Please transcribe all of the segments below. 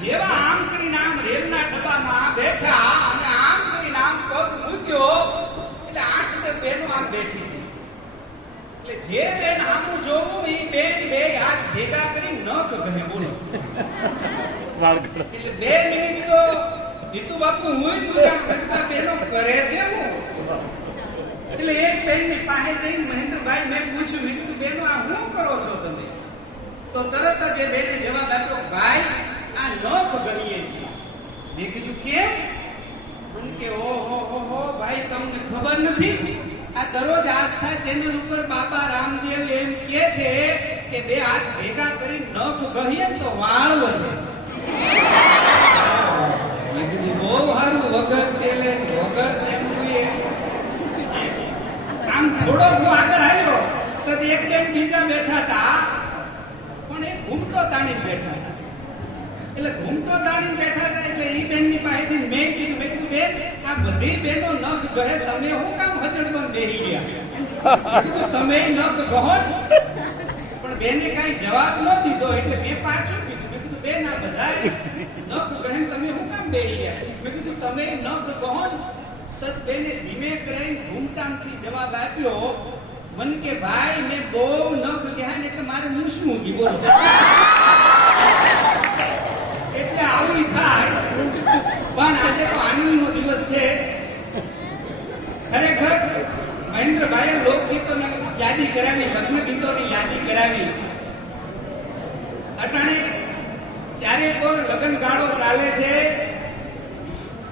જેવા આમ કરીને આમ રેલના ડબ્બામાં બેઠા અને આમ કરીને આમ પગ મૂક્યો એટલે આઠ દસ બેનો આમ બેઠી હતી. એટલે જે બેન આમું જોવું એ બેન બે હાથ ભેગા કરી નખ ગમે બોલો. એટલે 2 મિનિટ તો નીતુ બાપુ હું પૂછ્યા બેનો કરે છે હું. એટલે એક બેનની પાસે જઈને મહેન્દ્રભાઈ મેં પૂછ્યું, મેં કીધું બેનો આ શું કરો છો તમે? તો તરત જ એ બેને જવાબ આપ્યો, ભાઈ આ નખ ગણીએ છીએ. મેં કીધું કેમ? મને કે ઓહો ભાઈ તમને ખબર નથી, આ દરરોજ આસ્થા ચેનલ ઉપર બાબા રામદેવ એમ કહે છે કે 2 હાથ ભેગા કરી નખ ગહીએ તો વાળ વધે. મેં કીધું બહુ સારું, વગર તેલે વગર શેમ્પૂએ. આમ થોડો હું આગળ આવ્યો તો એક બેન બીજા બેઠા હતા, પણ એ ઘૂમટો તાણીને બેઠા હતા. એટલે ઘૂમટો તાણીને બેઠા હતા એટલે એ બેનની પાસે મેં કીધું બેન આ બધી બેનો નખ ગહે, તમે શું કામ હચડબંધ બેહી ગયા? કીધું તમે નખ ગહો. પણ બેને કાંઈ જવાબ ન દીધો એટલે મેં પાછું કીધું, મેં કીધું બેન આ બધા નખ ગહે તમે શું કામ બેહી ગયા? મેં કીધું તમે નખ ગહો. તો બેને ધીમે કરીને ઘૂમટામથી જવાબ આપ્યો, મને કે ભાઈ મેં બહુ નખ ગયા ને એટલે મારે મૂછવું ગઈ બોલો. એટલે આવું થાય. પણ આજે તો આનંદનો દિવસ છે. ખરેખર મહેન્દ્રભાઈએ લોકગીતોની યાદી કરાવી, લગ્ન ગીતોની યાદી કરાવી. અટાણે ચારે કોર લગ્ન ગાળો ચાલે છે,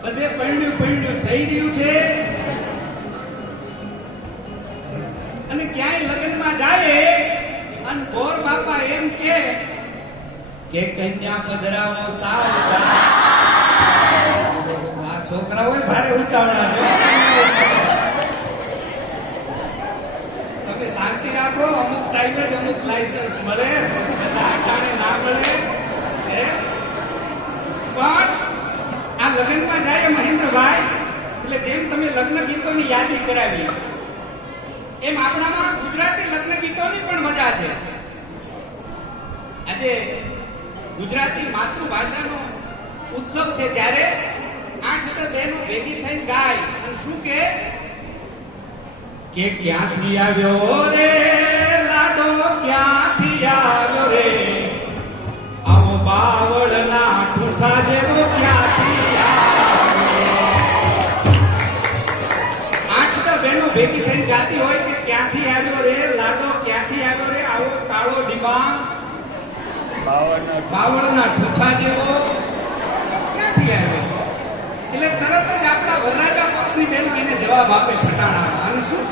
બધે પૈણ્યું થઈ રહ્યું છે. અને ક્યાંય લગ્નમાં જાય અને ગોર બાપા એમ કે કન્યા પધરાવો સાવધાન. આ છોકરાઓ ભારે ઉતાવળા છે. તમે શાંતિ રાખો, અમુક ટાઈમે જ અમુક લાયસન્સ મળે, બધા અટાણે ના મળે. પણ આ લગ્નમાં જાય મહેન્દ્રભાઈ, એટલે જેમ તમે લગ્ન ગીતોની યાદી કરાવી એમ આપણામાં ગુજરાતી લગ્ન ગીતોની પણ મજા છે. આજે ગુજરાતી માતૃભાષાનો ઉત્સવ છે ત્યારે 8 બહેનો ભેગી થઈને ગાય અને શું કે ક્યાંથી આવ્યો રે લાડો, ક્યાંથી આવ્યો રે આવો બાવળના ઠૂઠા જેવો ક્યાંથી આવ્યો. 8 બહેનો ભેગી થઈને ગાતી હોય કે ક્યાંથી આવ્યો રે લાડો, ક્યાંથી આવ્યો રે આવો કાળો ડિબાંગ બાવળના ઠૂઠા જેવો ક્યાંથી આવ્યો. એટલે તરત જ આપણા વરરાજા પક્ષની બહેનો એને જવાબ આપે ફટાણા અને શું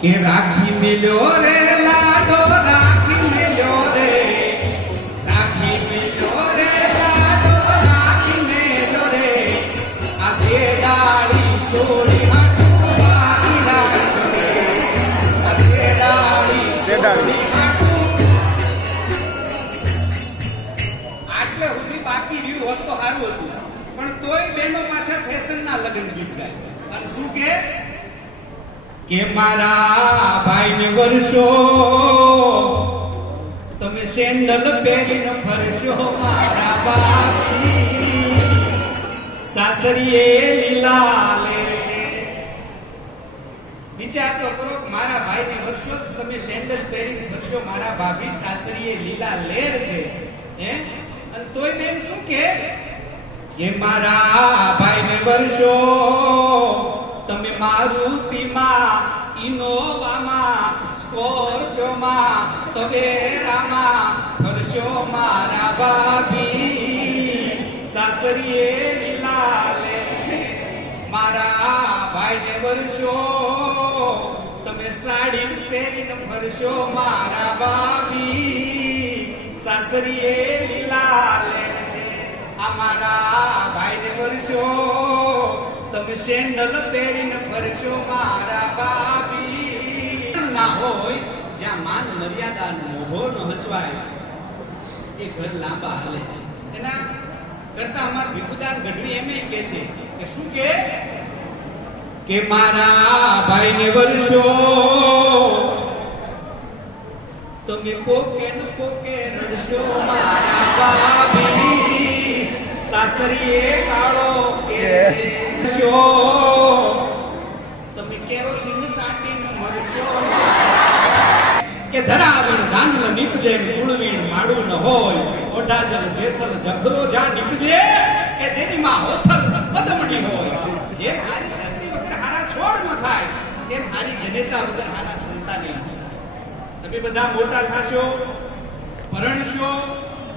કે રાખી મેલ્યો રે લાડો, રાખી મેલ્યો રે, રાખી મેલ્યો રે લાડો, રાખી મેલ્યો રે આ શેડાળી સોળી હાટું વાળી રાખો રે, આ શેડાળી સોળી બાકી રહ્યું હોત તો સારું હતું. પણ તોય બહેનો પાછળ ફેશનના લગ્ન ગીત ગાય અને શું કે મારા ભાઈને વર્ષો તમે સેન્ડલ પહેરીને ફરશો, મારા બાપી સાસરીએ લીલા લેર છે. વિચાર તો કરો, મારા ભાઈને વર્ષો તમે સેન્ડલ પહેરીને ફરશો, મારા ભાભી સાસરીએ લીલા લેર છે. હે અને તોય બેન શું કે મારા ભાઈને વર્ષો તમે મારુતિમાં, ઇનોવામાં, સ્કોર્પિયોમાં, તવેરામાં ફરશો, મારા ભાભી સાસરીએ લીલા લેર છે. મારા ભાઈને વર્ષો તમે સાડી પહેરીને ફરશો, મારા ભાભી સાસરીએ લીલા લેર છે. અમારા ભાઈને વર્ષો તમે સેન્ડલ પહેરીને ફરશો, મારા ભાભી. ના હોય જ્યાં માન મર્યાદા મોભો ન હચવાય એ ઘર લાંબા હાલે. એના કરતા અમારા ભીખુદાન ગઢવી એમ કે છે કે શું કે મારા ભાઈને વર્ષો તમે પોકે ન પોકે રડશો, મારા ભાભી સાસરીએ કાળો કેર છે શો તમે કેરોસીન સાટીને મરશો કે ધરાવણ ધાંગલ નીપજે કુળવીણ માડું ન હોય ઓઢાજલ જેસલ જખરો જા નીપજે કે જેની માં હોથલ પદમણી હોય જેમ હારી ધરતી વગર હારા છોડ ન થાય તેમ હારી જનેતા વગર હારા સંતાન તમે બધા મોટા થાશો પરણશો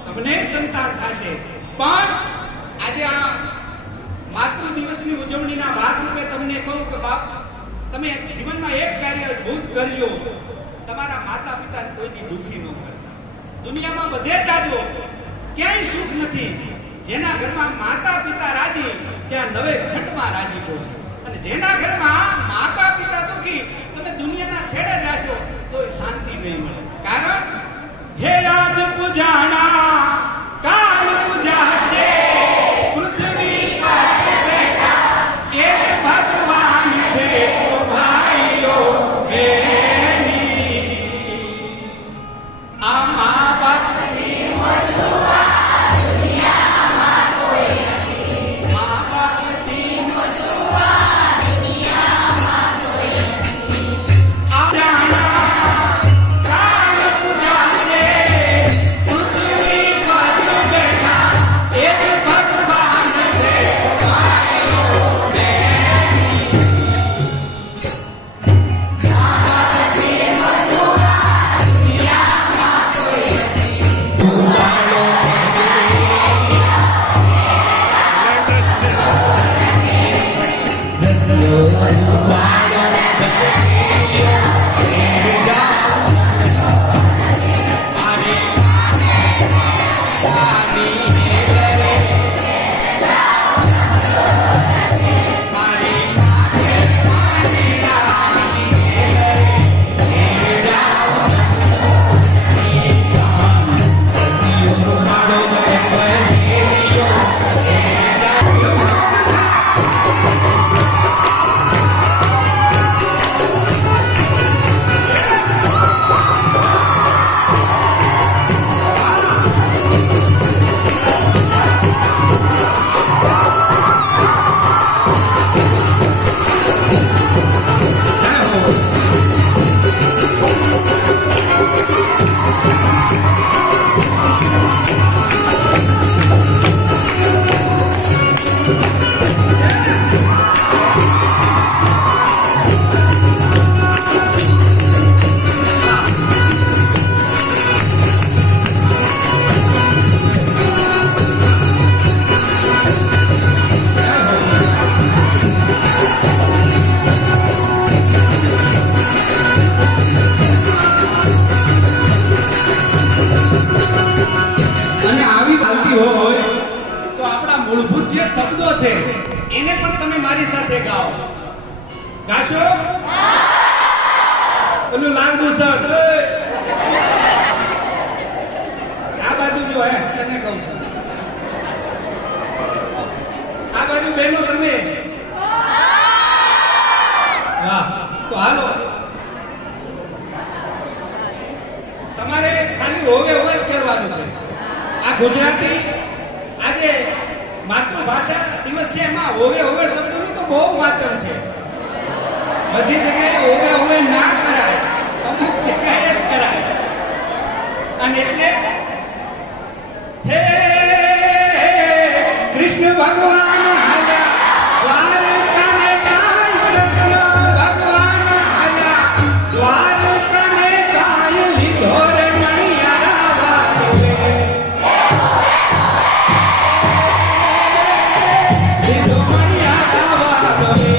તમને સંતાન થશે પણ આજે આ માતૃ દિવસની ઉજવણીના ભાગરૂપે તમને કહું કે બાપ તમે જીવનમાં એક કાર્ય અદ્ભુત કરજો તમારા માતા પિતાને કોઈ દી દુખી ન કરતા દુનિયામાં બધે જ આજો ક્યાંય સુખ નથી જેના ઘરમાં માતા પિતા રાજી ત્યાં નવે ખંડમાં રાજી પહોંચે અને જેના ઘરમાં માતા પિતા દુખી તમે દુનિયાના છેડે જાશો તો શાંતિ નહીં મળે કારણ હે આજ પૂજાણા કાલ પૂજાશે પૃથ્વી પર બેઠા એ જ ભગવાન છે ઓ ભાઈઓ બેની આ મા બાપથી મોટું આ દુનિયામાં કોઈ નથી મા બાપથી મોટું આ દુનિયામાં કોઈ નથી આ જાણા કાલ પૂજાશે પૃથ્વી પર બેઠા એ જ ભગવાન છે ભાઈઓ બેની મા બાપથી મોટું આ દુનિયામાં કોઈ નથી અને આવી ચાલતી હોય તો આપણા મૂળભૂત જે શબ્દો છે એને પણ તમે મારી સાથે ગાઓ ગાશો પેલું લાંબુ સર આ બાજુ જો હે તને કહું છું આ બાજુ બેનો તમે વાહ તો હાલો તમારે ખાલી હોવે હોવે જ કરવાનું છે આ ગુજરાતી આજે માતૃભાષા દિવસ છે એમાં હોવે હોવે શબ્દોનું તો બહુ માતમ છે બધી જગ્યાએ હોવે હોવે ના કરાય અમુક જગ્યાએ જ કરાય અને એટલે હે કૃષ્ણ ભગવાન હાલ્યા દ્વારકાને ગાય કૃષ્ણ ભગવાન હાલ્યા દ્વારકાને ગાય લીધો રે મણિયારા વાગે લીધો મણિયારા વાગે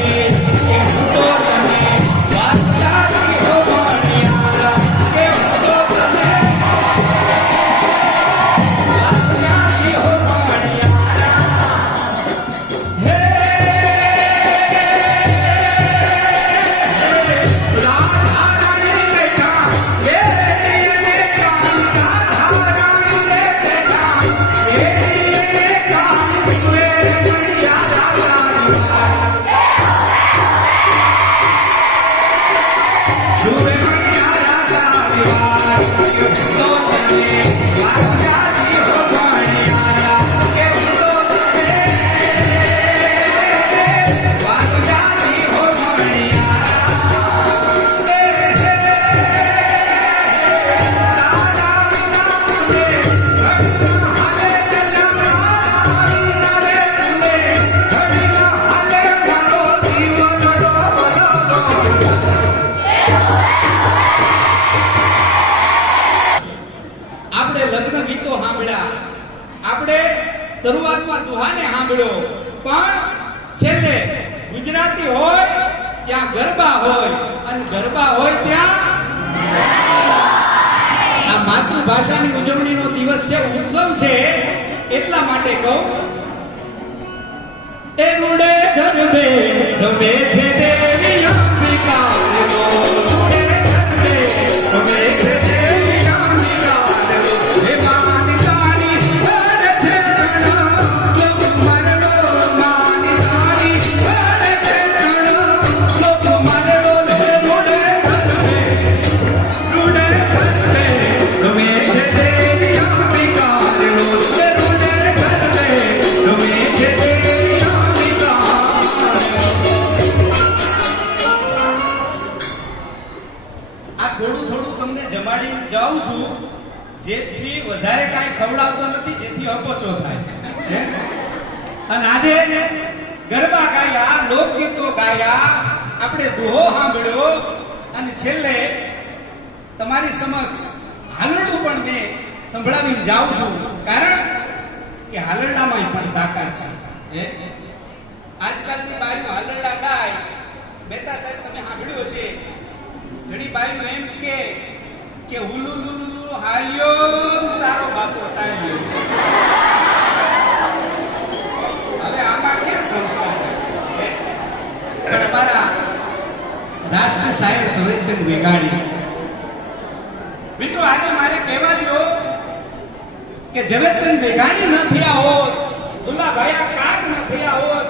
કે તો તમે દ્વારકાની હો મણિયારા કે તો તમે દ્વારકાની હો મણિયારા હે રાધા રાણી બેઠા હે રે રાધા રાણી બેઠા હે રે કાન રે મણિયારા સુરે મણિયારા તારીવાર કે તો તમે દ્વારકાની હો મણિયારા કે તો તમે આપણે શરૂઆતમાં દુહાને સાંભળ્યો, પણ છેલ્લે ગુજરાતી હોય ત્યાં ગરબા હોય અને ગરબા હોય ત્યાં આ માતૃભાષાની ઉજવણીનો દિવસ છે, ઉત્સવ છે, એટલા માટે કહું એ રૂડે ગરબે રમે છે દેવી અંબિકા, રૂડે ગરબે રમે છે દેવી અંબિકા, હે માની તારી કરે છે રણો, મરલો માની તારી કરે છે રણો, મરલો રૂડે ગરબે રમે છે દેવી અંબિકા, રૂડે ગરબે રમે છે દેવી અંબિકા. આ થોડું થોડું તમને જમાડી જાઉં છું, જેથી વધારે કાંઈ ખવડાવતો નથી, જેથી અપચો થાય. અને આજે ગરબા ગાયા, લોકગીતો ગાયા, આપણે દુહો સાંભળ્યો અને છેલ્લે તમારી સમક્ષ હાલરડું પણ મેં સંભળાવી જાઉં છું, કારણ કે હાલરડામાં પણ તાકાત છે. આજકાલની બાઈઓ હાલરડા ગાય, મહેતા સાહેબ તમે સાંભળ્યો છે, ઘણી બાઈઓ એમ કે હુલુ લુલુ હાલ્યો તારો બાપો ટાળ્યો. હવે આમાં ક્યાં સંસ્કાર છે? પણ અમારા રાષ્ટ્ર શાયર ઝવેરચંદ મેઘાણી, મિત્રો આજે મારે કહેવા દો કે ઝવેરચંદ મેઘાણી ન થયા હોત, દુલાભાઈ કાક ન થયા હોત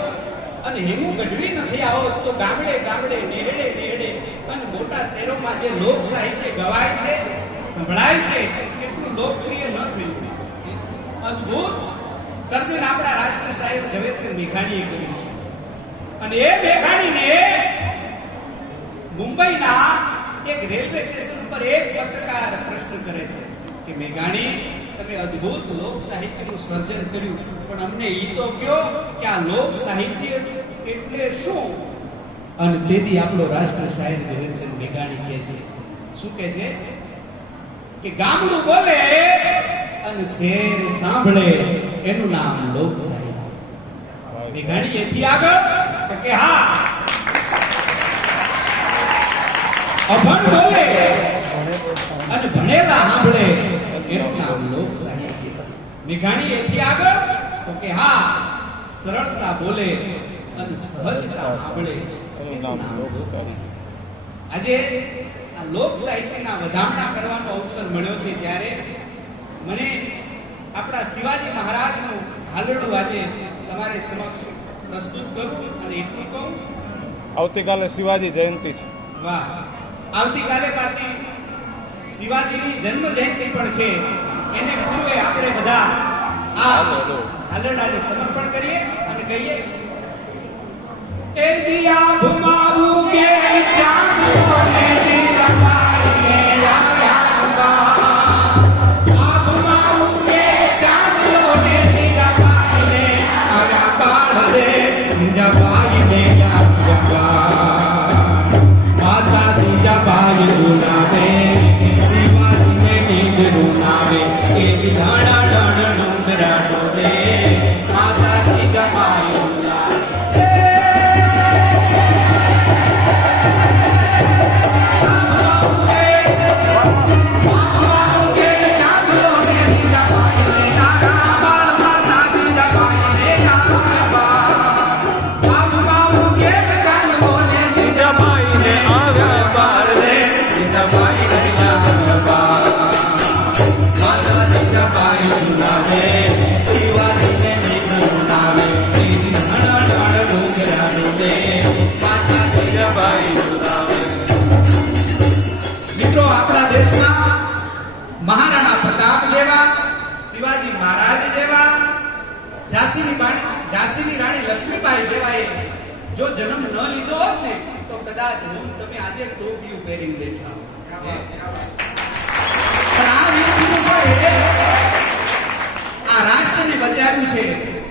અને હેમુ ગઢવી ન થયા હોત, તો ગામડે ગામડે નેહડે નેહડે અને મોટા શહેરોમાં જે લોક સાહિત્ય ગવાય છે, સંભળાય છે, એટલું લોકપ્રિય ન થયું. અદ્ભુત સર્જન આપણા રાષ્ટ્ર શાયર ઝવેરચંદ મેઘાણીએ કર્યું છે. અને એ મેઘાણીને મુંબઈના એક રેલવે સ્ટેશન પર એક પત્રકાર પ્રશ્ન કરે છે કે મેઘાણી, તમે અદ્ભુત લોક સાહિત્યનું સર્જન કર્યું, પણ અમને ઈ તો કયો કે આ લોક સાહિત્ય એટલે શું? અને તેથી આપણો રાષ્ટ્ર શાયર ઝવેરચંદ મેઘાણી કહે છે, શું કહે છે કે ગામડું બોલે અને શેર સાંભળે એનું નામ લોક સાહિત્ય. મેઘાણી એથી આગળ તો કે હા, અભણ બોલે અને ભણેલા સાંભળે એનું નામ લોક સાહિત્ય. મેઘાણી એથી આગળ તો કે હા, સરળતા બોલે અને સહજતા સાંભળે એનું નામ લોક સાહિત્ય. આજે આ લોક સાહિત્યના વધામણા કરવાનો અવસર મળ્યો છે, ત્યારે મને આપણા શિવાજી મહારાજનું હાલરડું આજે તમારી સમક્ષ પ્રસ્તુત કરું અને એટલું કહું, આવતીકાલે શિવાજી જયંતિ છે. વાહ, આવતીકાલે પાછી શિવાજીની જન્મ જયંતિ પણ છે. એને પૂર્વે આપણે બધા આ હાલરડાને સમર્પણ કરીએ અને કહીએ, એ જીયા ભુમાવું કે ચાંદ કોને જી રમાઈને આવ્યા બા, આ ભુમાવું કે ચાંદ કોને જી રમાઈને આવ્યા બા, રે જવાઈને આવ્યા બા, માતા જીજાબાઈ જુનાવે શિવાજીને નીંદ રૂનાવે, એ જ ધાણા ડાણ ડુંગરા ડોલે માતા જીજાબાઈ મહારાણા પ્રતાપ જેવા, શિવાજી મહારાજ જેવા, ઝાંસીની રાણી લક્ષ્મીબાઈ જેવા જો જન્મ ન લીધો હોત ને, તો કદાચ હું તમે આજે ટોપિયું પહેરીને બેઠા. પણ આ વ્યક્તિઓએ આ રાષ્ટ્રને બચાવ્યું છે,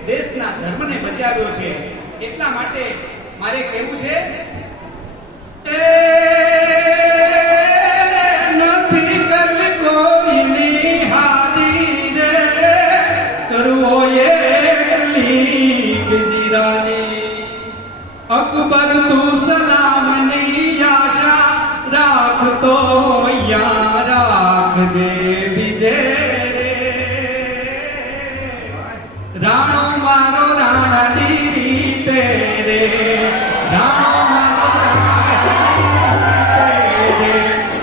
દેશના ધર્મને બચાવ્યો છે. એટલા માટે મારે કહેવું છે, નથી કરવી કોઈની હાજી રે, કરવો અકબર તું સલામની આશા રાખતો યા રાખજે બીજે રે રાણો મારો રાણાની રીતે રે રાણો મારો રાણાની રીતે રે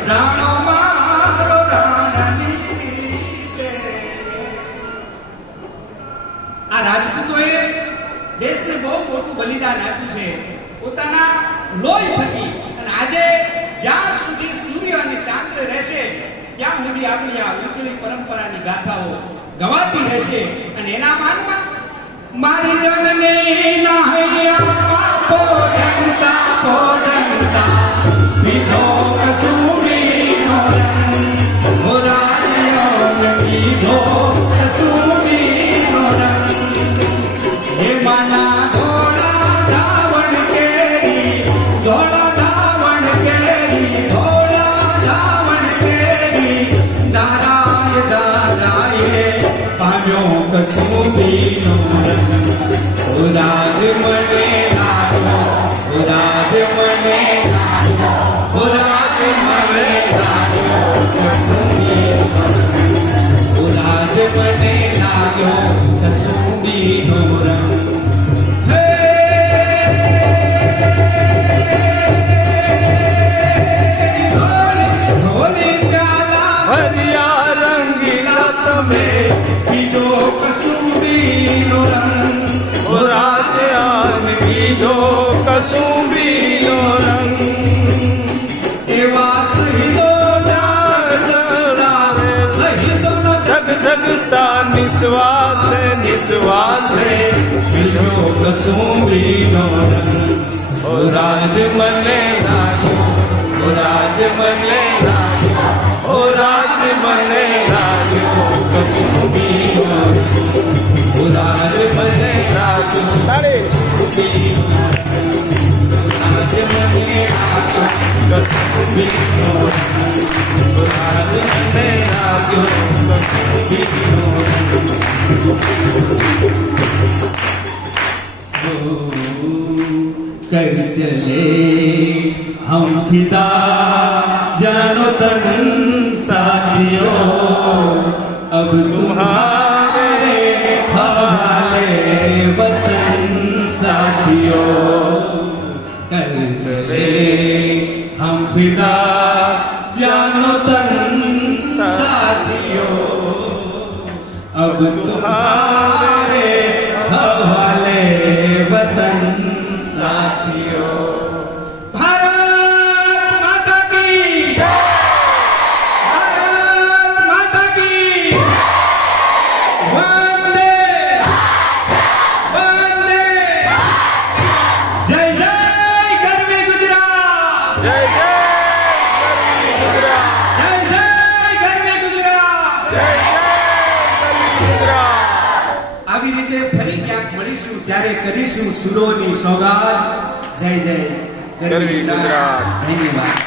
રાણો મારો રાણાની રીતે આ રાજપૂતોએ દેશને બહુ મોટું બલિદાન આપ્યું છે પોતાના લોહી થકી અને આજે જ્યાં સુધી સૂર્ય અને ચાંદ્ર રહેશે ત્યાં સુધી આપણી આ ઉજળી પરંપરાની ગાથાઓ ગવાતી રહેશે અને એના માનમાં મારી જનની નાહૈયા પોડંતા વિધો કસુમીનો રંગ ઓ રાજ્યોને વિધો કસુમીનો રંગ હે માના ધોળા ધાવણ કેરી ધોળા ધાવણ કેરી ધોળા ધાવણ કેરી દારાય દારાય પામ્યો કસુમીનો રંગ ઓ રાજ મને લાગ્યો ઓ રાજ મને લાગ્યો ઓ રાજ મને લાગ્યો કસુમીનો રંગ ઓ રાજ મને લાગ્યો કસુમીનો રંગ હરિયા રંગીલા તમે બીજો કસુંબીનો રંગ ઓ રાજાન કીધો કસુંબીનો રંગ એવા શહીદોના જલાવે શહીદોનો ધગ ધગતા નિશ્વાસે નિશ્વાસે બીજો કસુંબીનો રંગ ઓ રાજ મને લાગ્યો ઓ રાજ મને લાગ્યો ઓ રાજ મને લાગ્યો કસુંબીનો રંગ ઓ રાજ મને લાગ્યો તારે કસુંબીનો રંગ રાજ મને લાગ્યો કસુંબીનો રંગ ઓ રાજ મને લાગ્યો કસુંબીનો રંગ कर चले हम फिदा जानो तन साथियों अब तुम्हारे हवाले वतन साथियों कर चले हम फिदा जानो तन साथियों अब तुम्हारे हवाले वतन साथियों भारत माता की भारत माता की वंदे वंदे जय जय गरवी गुजरात જય જય ગરવી ગુજરાત जय जय गरवी गुजरात જય જય ગરવી ગુજરાત આવી રીતે ફરી ક્યાંક મળીશું ત્યારે કરીશું સુરોની સોગાદ જય જય ગરવી ગરવી ગુજરાત. ધન્યવાદ